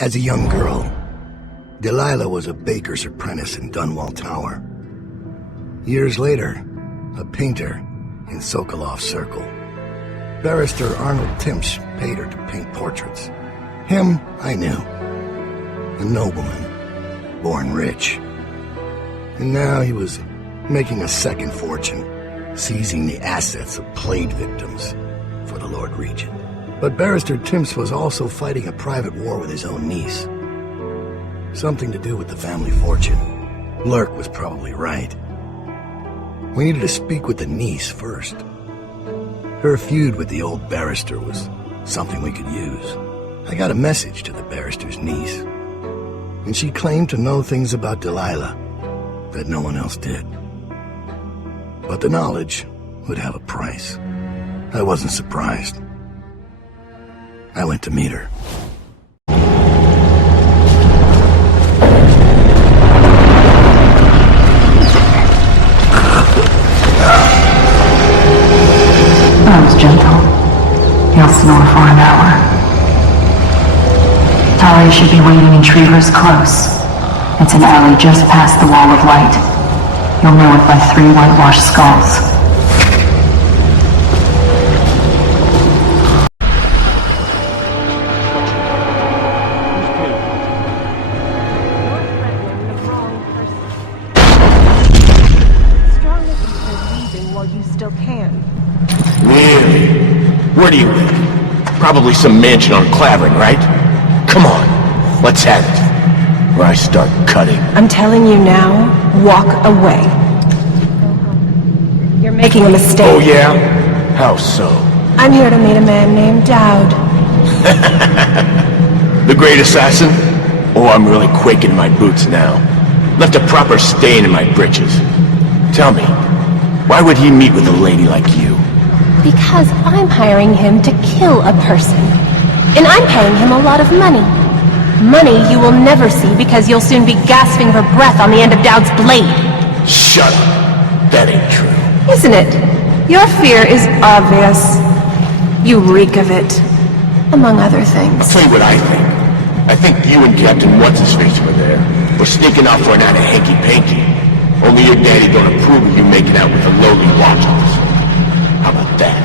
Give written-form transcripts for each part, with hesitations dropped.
As a young girl, Delilah was a baker's apprentice in Dunwall Tower. Years later, a painter in Sokolov Circle. Barrister Arnold Timsh paid her to paint portraits. Him, I knew. A nobleman, born rich. And now he was making a second fortune, seizing the assets of plague victims for the Lord Regent. But Barrister Timsh was also fighting a private war with his own niece. Something to do with the family fortune. Lurk was probably right. We needed to speak with the niece first. Her feud with the old barrister was something we could use. I got a message to the barrister's niece, and she claimed to know things about Delilah that no one else did. But the knowledge would have a price. I wasn't surprised. I went to meet her. I was gentle. He'll snore for an hour. Talia should be waiting in Trevor's Close. It's an alley just past the wall of light. You'll know it by 3 whitewashed skulls. Where do you live? Probably some mansion on Clavering, right? Come on, let's have it. Or I start cutting. I'm telling you now, walk away. You're making a mistake. Oh yeah? How so? I'm here to meet a man named Daud. The great assassin? Oh, I'm really quaking in my boots now. Left a proper stain in my britches. Tell me, why would he meet with a lady like you? Because I'm hiring him to kill a person. And I'm paying him a lot of money. Money you will never see because you'll soon be gasping for breath on the end of Daud's blade. Shut up. That ain't true. Isn't it? Your fear is obvious. You reek of it. Among other things. I'll tell you what I think. I think you and Captain What's-His-Face were there. We're sneaking off for an out of hanky-panky. Only your daddy don't approve of you making out with a lowly watch officer. How about that?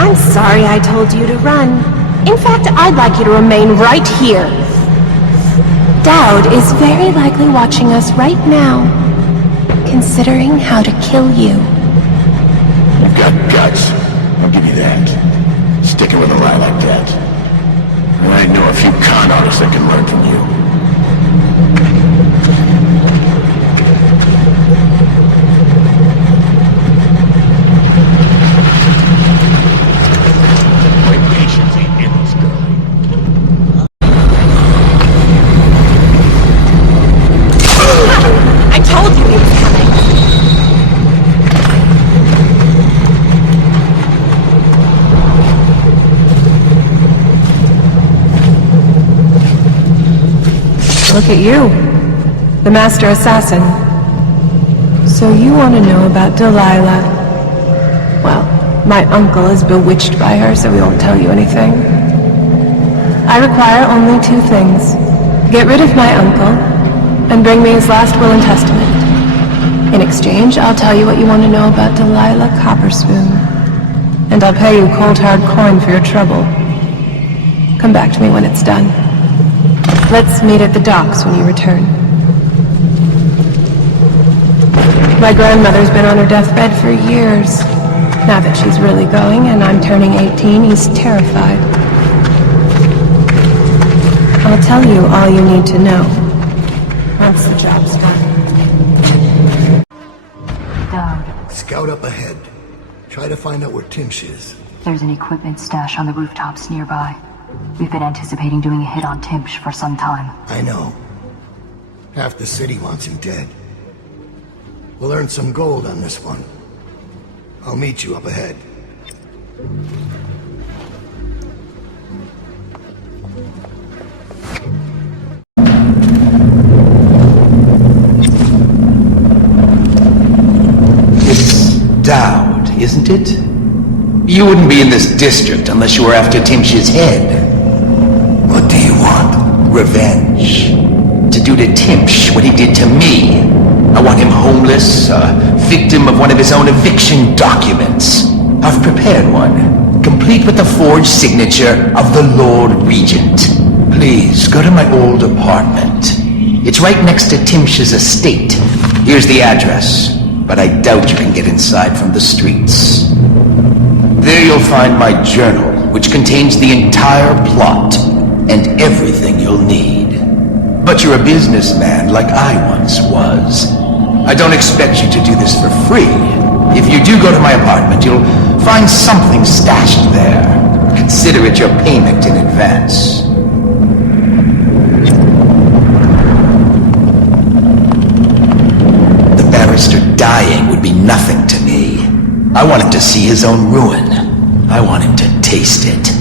I'm sorry I told you to run. In fact, I'd like you to remain right here. Daud is very likely watching us right now, considering how to kill you. You've got guts. I'll give you that. Sticking with a lie like that. And I know a few con artists that can learn from you. Look at you, the master assassin. So you want to know about Delilah? Well, my uncle is bewitched by her, so he won't tell you anything. I require only 2 things. Get rid of my uncle, and bring me his last will and testament. In exchange, I'll tell you what you want to know about Delilah Copperspoon. And I'll pay you cold hard coin for your trouble. Come back to me when it's done. Let's meet at the docks when you return. My grandmother's been on her deathbed for years. Now that she's really going and I'm turning 18, he's terrified. I'll tell you all you need to know once the job's done. Daud. Scout up ahead. Try to find out where Timsh is. There's an equipment stash on the rooftops nearby. We've been anticipating doing a hit on Timsh for some time. I know. Half the city wants him dead. We'll earn some gold on this one. I'll meet you up ahead. It's Daud, isn't it? You wouldn't be in this district unless you were after Timsh's head. What do you want? revenge. To do to Timsh what he did to me. I want him homeless, a victim of one of his own eviction documents. I've prepared one, complete with the forged signature of the Lord Regent. Please, go to my old apartment. It's right next to Timsh's estate. Here's the address, but I doubt you can get inside from the streets. There you'll find my journal, which contains the entire plot and everything you'll need. But you're a businessman like I once was. I don't expect you to do this for free. If you do go to my apartment, you'll find something stashed there. Consider it your payment in advance. The barrister dying would be nothing to me. I want him to see his own ruin. I want him to taste it.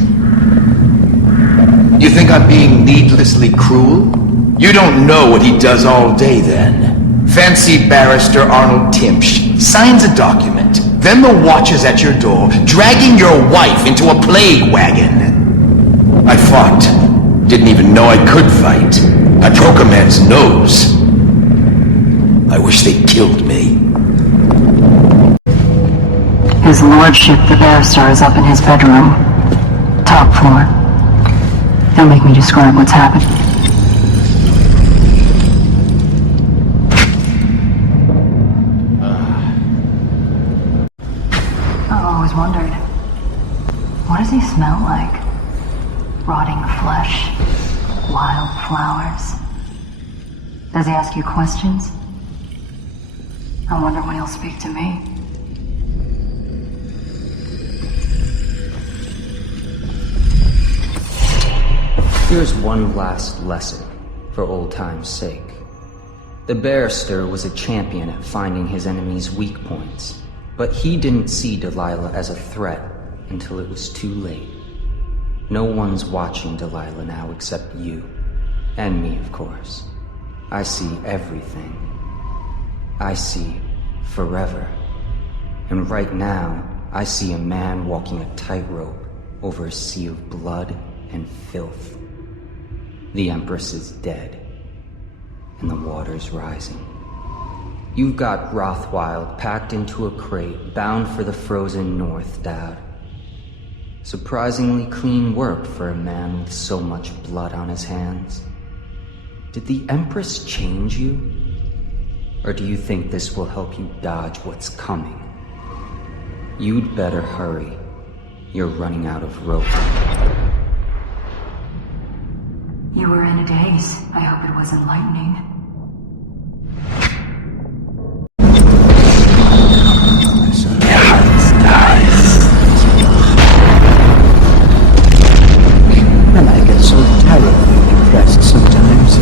You think I'm being needlessly cruel? You don't know what he does all day then. Fancy Barrister Arnold Timsh signs a document, then the watch is at your door, dragging your wife into a plague wagon. I fought. Didn't even know I could fight. I broke a man's nose. I wish they killed me. His lordship, the barrister, is up in his bedroom. Top floor. He'll make me describe what's happened. Wondered, what does he smell like? Rotting flesh, wild flowers. Does he ask you questions? I wonder when he'll speak to me. Here's one last lesson, for old time's sake. The barrister was a champion at finding his enemy's weak points. But he didn't see Delilah as a threat until it was too late. No one's watching Delilah now except you. And me, of course. I see everything. I see forever. And right now, I see a man walking a tightrope over a sea of blood and filth. The Empress is dead. And the water's rising. You've got Rothwild packed into a crate, bound for the frozen north, Daud. Surprisingly clean work for a man with so much blood on his hands. Did the Empress change you? Or do you think this will help you dodge what's coming? You'd better hurry. You're running out of rope. You were in a daze. I hope it was enlightening. And I get so terribly depressed sometimes.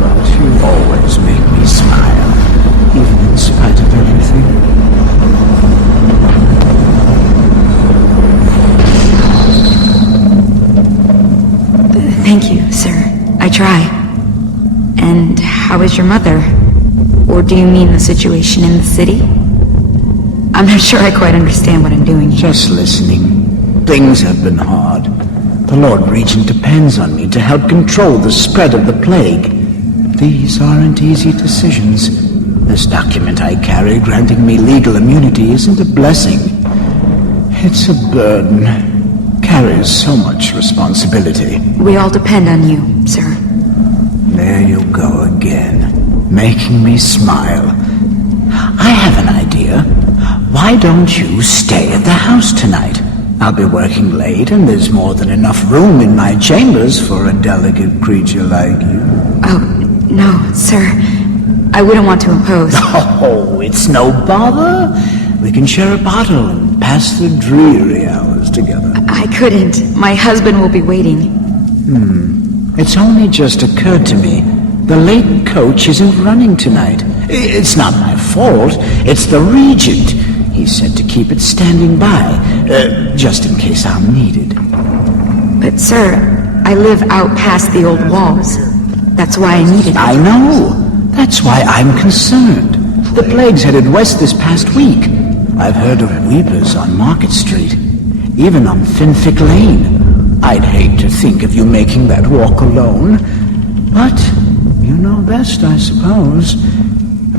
But you always make me smile, even in spite of everything. Thank you, sir. I try. And how is your mother? Or do you mean the situation in the city? I'm not sure I quite understand what I'm doing here. Just listening. Things have been hard. The Lord Regent depends on me to help control the spread of the plague. These aren't easy decisions. This document I carry granting me legal immunity isn't a blessing. It's a burden. Carries so much responsibility. We all depend on you, sir. There you go again, making me smile. I have an idea. Why don't you stay at the house tonight? I'll be working late, and there's more than enough room in my chambers for a delicate creature like you. Oh, no, sir. I wouldn't want to impose. Oh, it's no bother. We can share a bottle and pass the dreary hours together. I couldn't. My husband will be waiting. It's only just occurred to me. The late coach isn't running tonight. It's not my fault. It's the Regent. He said to keep it standing by, just in case I'm needed. But, sir, I live out past the old walls. That's why I needed it. I know. That's why I'm concerned. The plague's headed west this past week. I've heard of weepers on Market Street, even on Finfic Lane. I'd hate to think of you making that walk alone. But you know best, I suppose.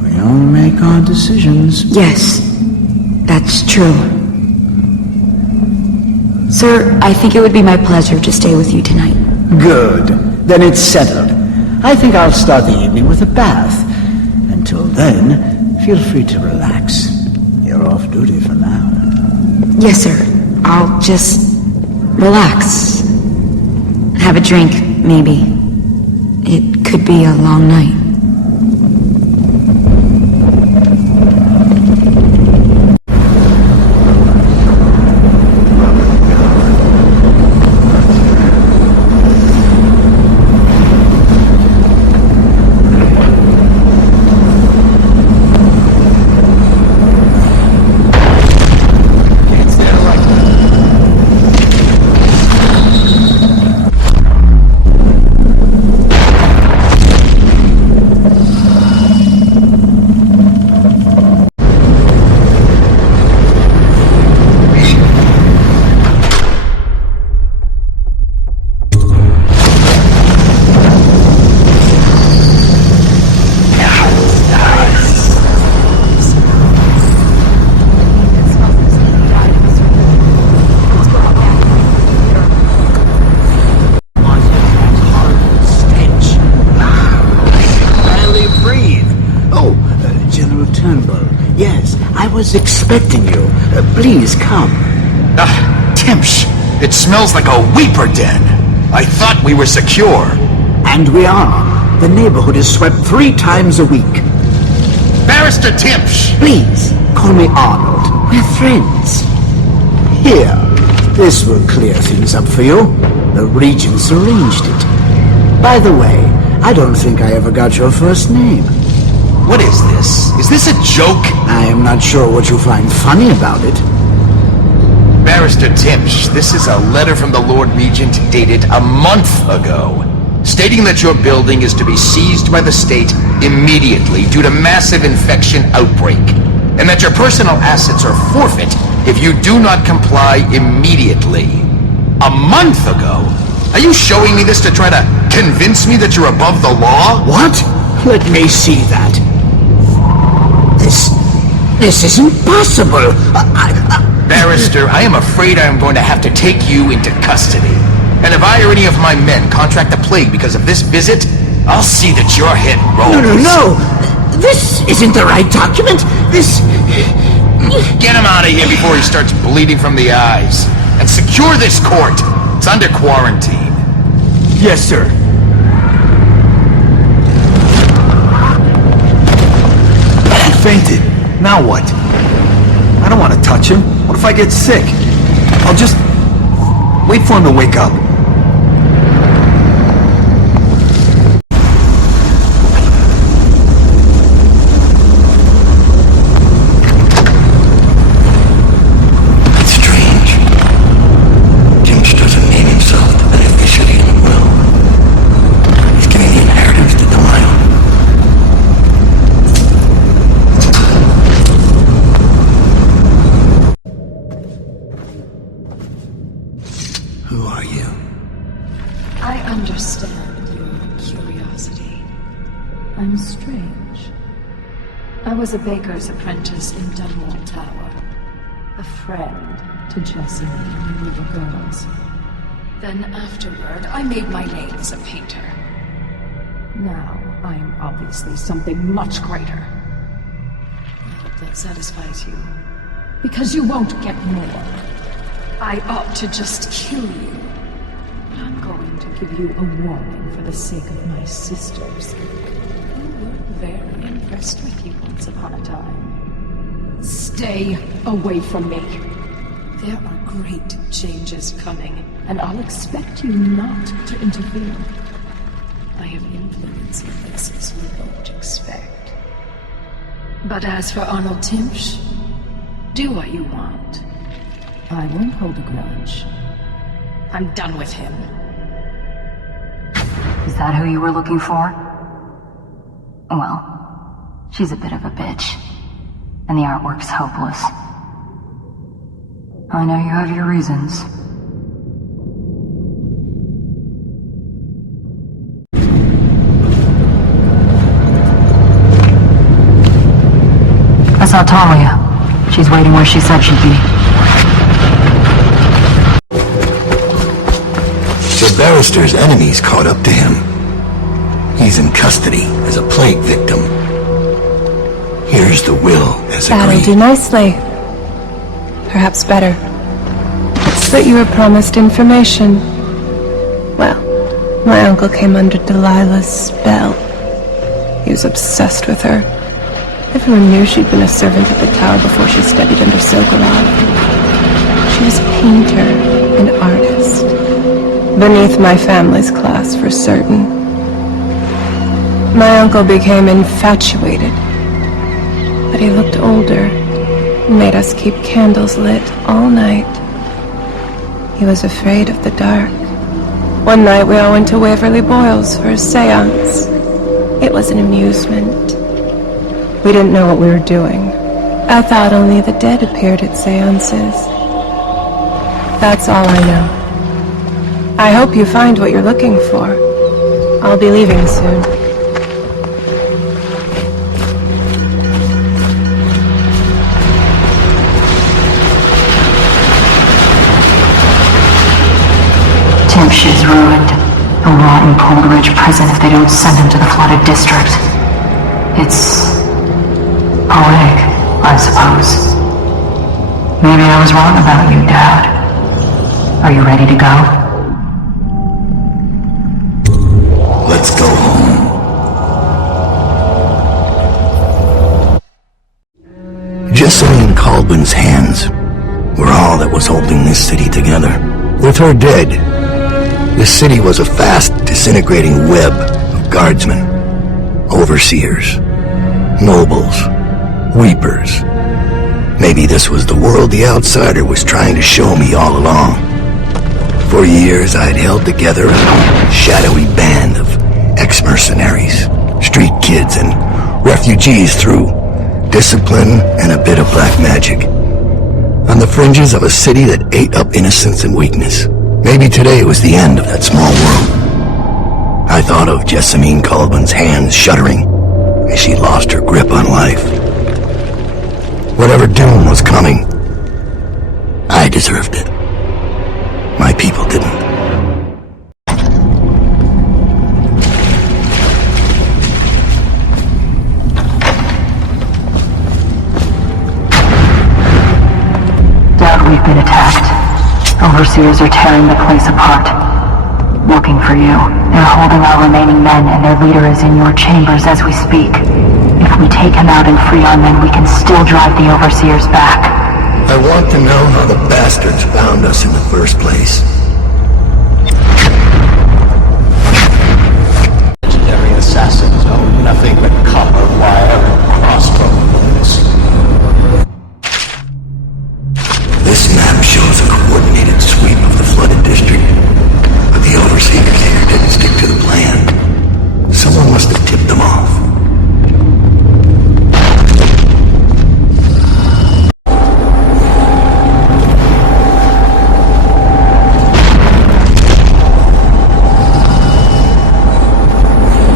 We all make our decisions. Yes, that's true. Sir, I think it would be my pleasure to stay with you tonight. Good. Then it's settled. I think I'll start the evening with a bath. Until then, feel free to relax. You're off duty for now. Yes, sir. I'll just relax. Have a drink, maybe. It could be a long night. Was expecting you. Please come. Timsh, it smells like a weeper den. I thought we were secure. And we are. The neighborhood is swept 3 times a week. Barrister Timsh! Please, call me Arnold. We're friends. Here, this will clear things up for you. The Regents arranged it. By the way, I don't think I ever got your first name. What is this? Is this a joke? I am not sure what you find funny about it. Barrister Timsh, this is a letter from the Lord Regent dated a month ago, stating that your building is to be seized by the state immediately due to massive infection outbreak, and that your personal assets are forfeit if you do not comply immediately. A month ago? Are you showing me this to try to convince me that you're above the law? What? Let me see that. This isn't possible. Barrister, I am afraid I am going to have to take you into custody. And if I or any of my men contract the plague because of this visit, I'll see that your head rolls. No. This isn't the right document. This... Get him out of here before he starts bleeding from the eyes. And secure this court. It's under quarantine. Yes, sir. He fainted. Now what? I don't want to touch him. What if I get sick? I'll just wait for him to wake up. That's strange. Timsh doesn't name himself the beneficiary in the will. He's giving the inheritance to Delilah. Who are you? I understand your curiosity. I'm strange. I was a baker's apprentice in Dunwall Tower. A friend to Jessie when we were girls. Then afterward, I made my name as a painter. Now, I'm obviously something much greater. I hope that satisfies you. Because you won't get more. I ought to just kill you. But I'm going to give you a warning for the sake of my sisters. Who were very impressed with you once upon a time. Stay away from me. There are great changes coming, and I'll expect you not to interfere. I have influence in places you won't expect. But as for Arnold Timsh, do what you want. I won't hold a grudge. I'm done with him. Is that who you were looking for? Well, she's a bit of a bitch. And the artwork's hopeless. I know you have your reasons. saw Talia. She's waiting where she said she'd be. The barrister's enemies caught up to him. He's in custody as a plague victim. Here's the will as That'll agreed. do nicely. Perhaps better. But you were promised information. Well, my uncle came under Delilah's spell. He was obsessed with her. Everyone knew she'd been a servant at the tower before she studied under Sokolov. She was a painter, an artist. Beneath my family's class, for certain. My uncle became infatuated. But he looked older, and made us keep candles lit all night. He was afraid of the dark. One night we all went to Waverly Boyle's for a seance. It was an amusement. We didn't know what we were doing. I thought only the dead appeared at seances. That's all I know. I hope you find what you're looking for. I'll be leaving soon. Timsh is ruined. A rotten Cold-Ridge prison if they don't send him to the flooded district. It's poetic, I suppose. Maybe I was wrong about you, Daud. Are you ready to go? Let's go home. Jessamine Caldwell's hands were all that was holding this city together. With her dead, this city was a fast disintegrating web of guardsmen, overseers, nobles, weepers. Maybe this was the world the outsider was trying to show me all along. For years I'd held together a shadowy band of ex-mercenaries, street kids, and refugees through discipline and a bit of black magic. On the fringes of a city that ate up innocence and weakness. Maybe today was the end of that small world. I thought of Jessamine Caldwell's hands shuddering as she lost her grip on life. Whatever doom was coming, I deserved it. My people didn't. Daud, we've been attacked. Overseers are tearing the place apart. Looking for you. They're holding our remaining men, and their leader is in your chambers as we speak. If we take him out and free our men, we can still drive the Overseers back. I want to know how the bastards found us in the first place. Legendary assassins own nothing but copper wire and crossbones. This map shows a coordinated sweep of the flooded district, but the overseers here didn't stick to the plan. Someone must have tipped them off.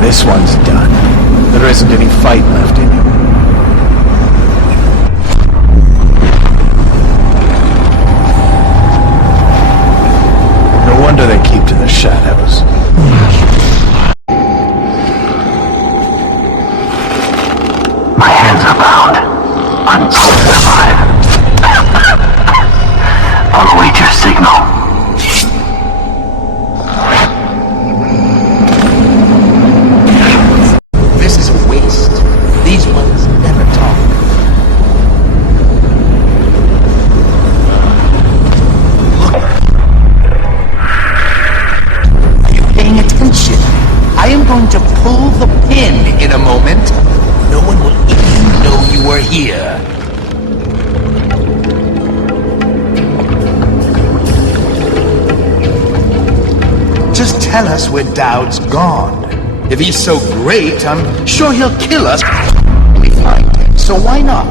This one's done. There isn't any fight left in him. No wonder they keep to the shadows. My hands are bound. I'm still alive. I'll await your signal. This is a waste. These ones never talk. Look. Are you paying attention? I am going to pull the pin in a moment. No one will even know you were here. Just tell us where Daud's gone. If he's so great, I'm sure he'll kill us when we find him, so why not?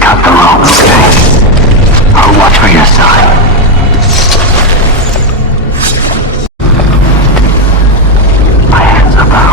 Cut the rope, okay? I'll watch for your sign. My hands are bound.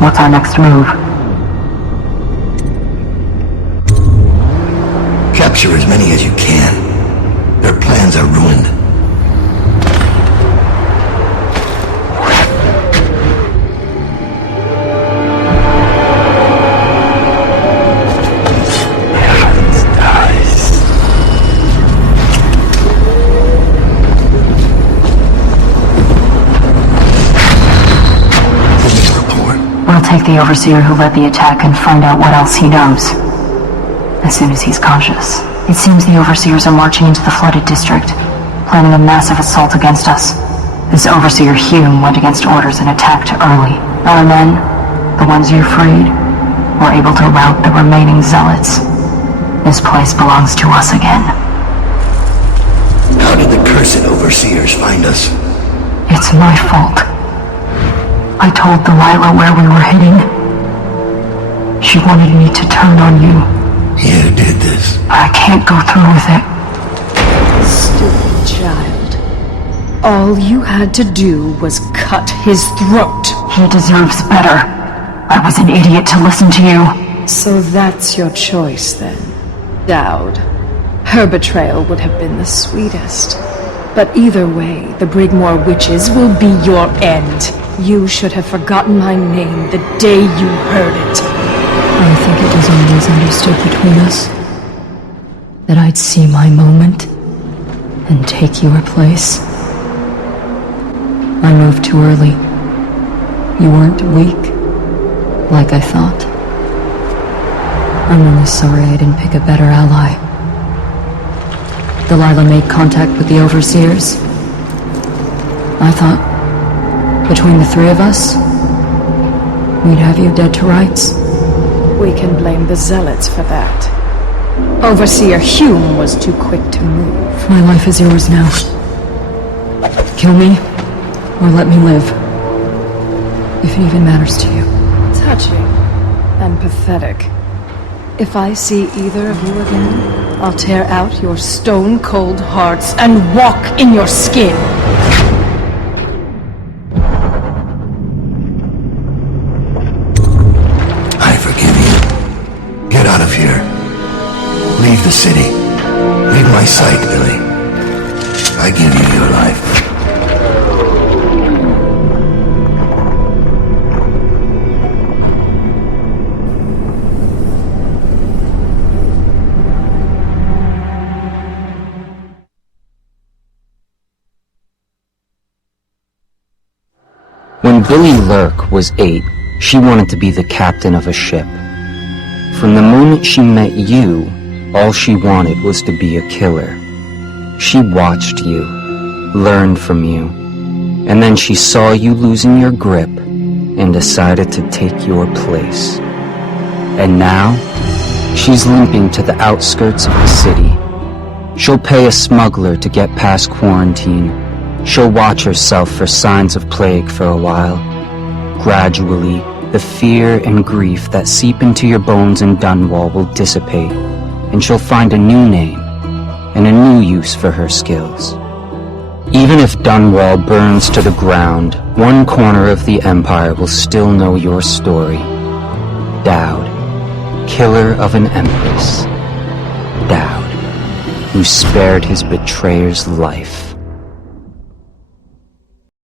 What's our next move? Capture as many as you can. Their plans are ruined. We'll take the Overseer who led the attack and find out what else he knows. As soon as he's conscious. It seems the Overseers are marching into the flooded district, planning a massive assault against us. This Overseer Hume went against orders and attacked early. Our men, the ones you freed, were able to rout the remaining zealots. This place belongs to us again. How did the cursed Overseers find us? It's my fault. I told Delilah where we were heading. She wanted me to turn on you. You did this. I can't go through with it. Stupid child. All you had to do was cut his throat. He deserves better. I was an idiot to listen to you. So that's your choice then, Daud. Her betrayal would have been the sweetest. But either way, the Brigmore witches will be your end. You should have forgotten my name the day you heard it. I think it was always understood between us that I'd see my moment and take your place. I moved too early. You weren't weak, like I thought. I'm only sorry I didn't pick a better ally. Delilah made contact with the Overseers. I thought, between the three of us, we'd have you dead to rights. We can blame the Zealots for that. Overseer Hume was too quick to move. My life is yours now. Kill me, or let me live. If it even matters to you. Touching and pathetic. If I see either of you again, I'll tear out your stone-cold hearts and walk in your skin. I forgive you. Get out of here. Leave the city. Leave my sight, Billy. I give you your life. When Billy Lurk was 8, she wanted to be the captain of a ship. From the moment she met you, all she wanted was to be a killer. She watched you, learned from you, and then she saw you losing your grip and decided to take your place. And now, she's limping to the outskirts of the city. She'll pay a smuggler to get past quarantine. She'll watch herself for signs of plague for a while. Gradually, the fear and grief that seep into your bones in Dunwall will dissipate, and she'll find a new name and a new use for her skills. Even if Dunwall burns to the ground, one corner of the Empire will still know your story. Daud, killer of an empress. Daud, who spared his betrayer's life.